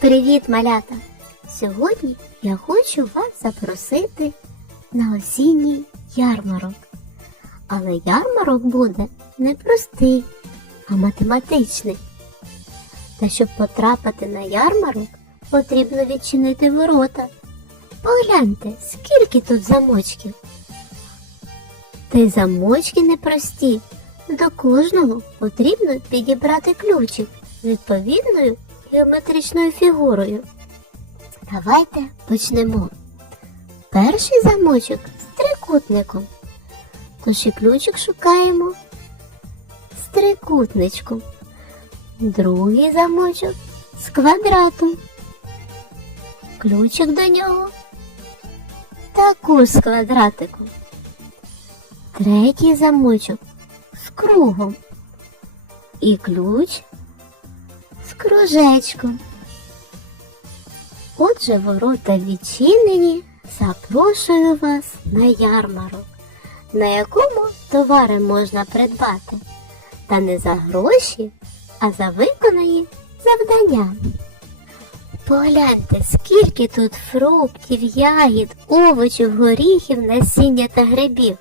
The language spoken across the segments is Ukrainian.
Привіт, малята! Сьогодні я хочу вас запросити на осінній ярмарок. Але ярмарок буде не простий, а математичний. Та щоб потрапити на ярмарок, потрібно відчинити ворота. Погляньте, скільки тут замочків. Та й замочки непрості. До кожного потрібно підібрати ключик з відповідною геометричною фігурою. Давайте почнемо. Перший замочок з трикутником. Тож і ключик шукаємо з трикутничком. Другий замочок з квадратом. Ключик до нього також з квадратиком. Третій замочок з кругом. І ключ кружечком. Отже, ворота відчинені, запрошую вас на ярмарок, на якому товари можна придбати. Та не за гроші, а за виконані завдання. Погляньте, скільки тут фруктів, ягід, овочів, горіхів, насіння та грибів.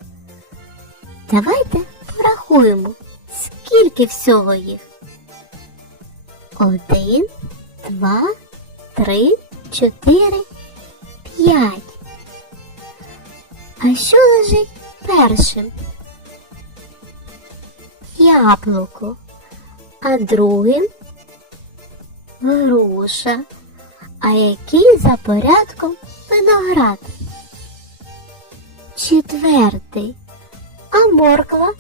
Давайте порахуємо, скільки всього їх. Один, два, три, чотири, п'ять. А що лежить першим? Яблуко, а другим груша. А який за порядком виноград? Четвертий. А морква?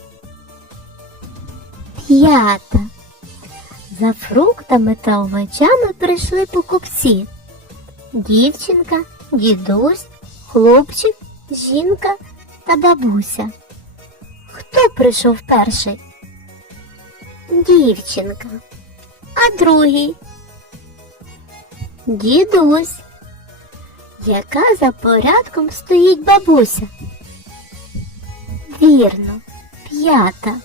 П'ята. За фруктами та овочами прийшли покупці. Дівчинка, дідусь, хлопчик, жінка та бабуся. Хто прийшов перший? Дівчинка. А другий? Дідусь. Яка за порядком стоїть бабуся? Вірно, п'ята.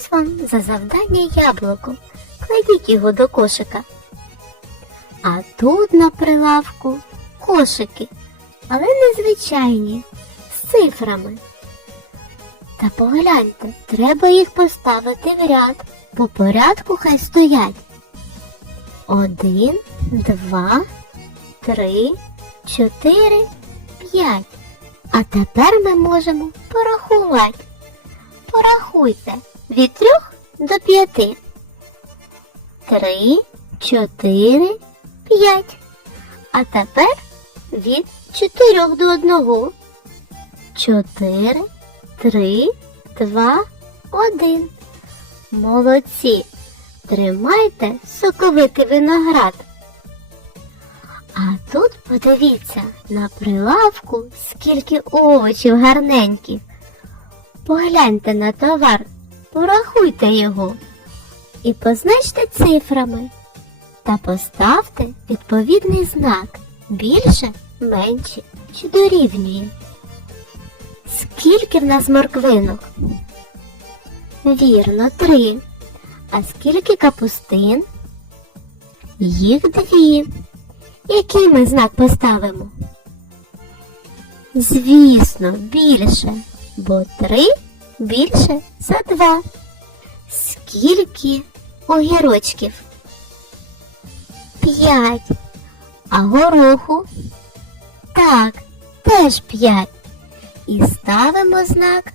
Ось вам за завдання яблуко. Кладіть його до кошика. А тут на прилавку кошики, але незвичайні, з цифрами. Та погляньте, треба їх поставити в ряд, по порядку хай стоять. Один, два, три, чотири, п'ять. А тепер ми можемо порахувати. Порахуйте від трьох до п'яти. Три, чотири, п'ять. А тепер від чотирьох до одного. Чотири, три, два, один. Молодці. Тримайте соковитий виноград. А тут подивіться на прилавку, скільки овочів гарненьких. Погляньте на товар, порахуйте його і позначте цифрами та поставте відповідний знак більше, менше чи дорівнює. Скільки в нас морквинок? Вірно, три. А скільки капустин? Їх дві. Який ми знак поставимо? Звісно, більше, бо три більше за два. Скільки огірочків? П'ять. А гороху? Так, теж п'ять. І ставимо знак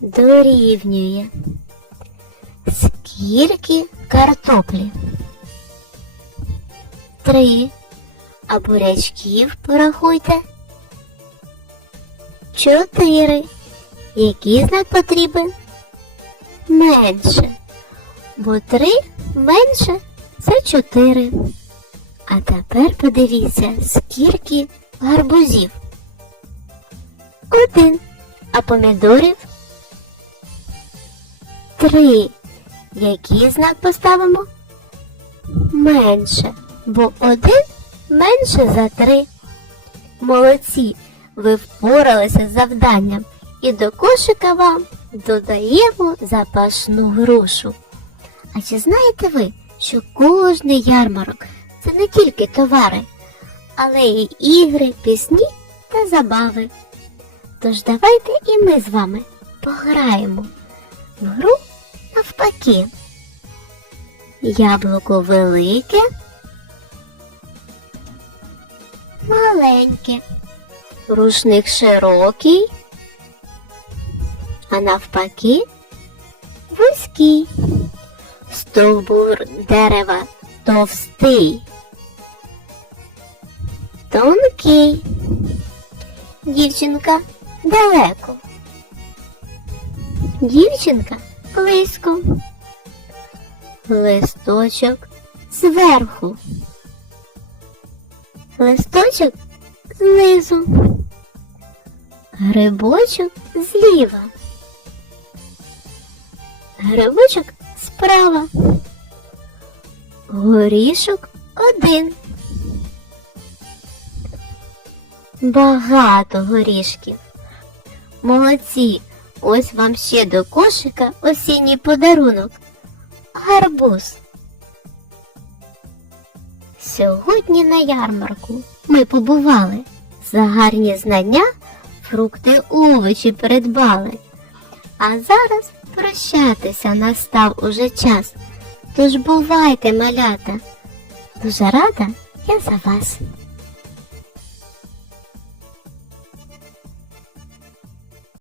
дорівнює. Скільки картоплі? Три. А бурячків порахуйте. Чотири. Який знак потрібен? Менше. Бо три менше за чотири. А тепер подивіться, скільки гарбузів. Один. А помідорів? Три. Який знак поставимо? Менше, бо один менше за три. Молодці, ви впоралися з завданням і до кошика вам додаємо запашну грушу. А чи знаєте ви, що кожний ярмарок це не тільки товари, але й ігри, пісні та забави. Тож давайте і ми з вами пограємо в гру навпаки. Яблуко велике, маленьке, рушник широкий, навпаки вузький. Стовбур дерева товстий, тонкий. Дівчинка далеко. Дівчинка близько. Листочок зверху. Листочок знизу. Грибочок зліва. Грибочок справа. Горішок один. Багато горішків. Молодці! Ось вам ще до кошика осінній подарунок. Гарбуз. Сьогодні на ярмарку ми побували. За гарні знання фрукти овочі придбали. А зараз прощатися настав уже час. Тож бувайте, малята. Дуже рада я за вас.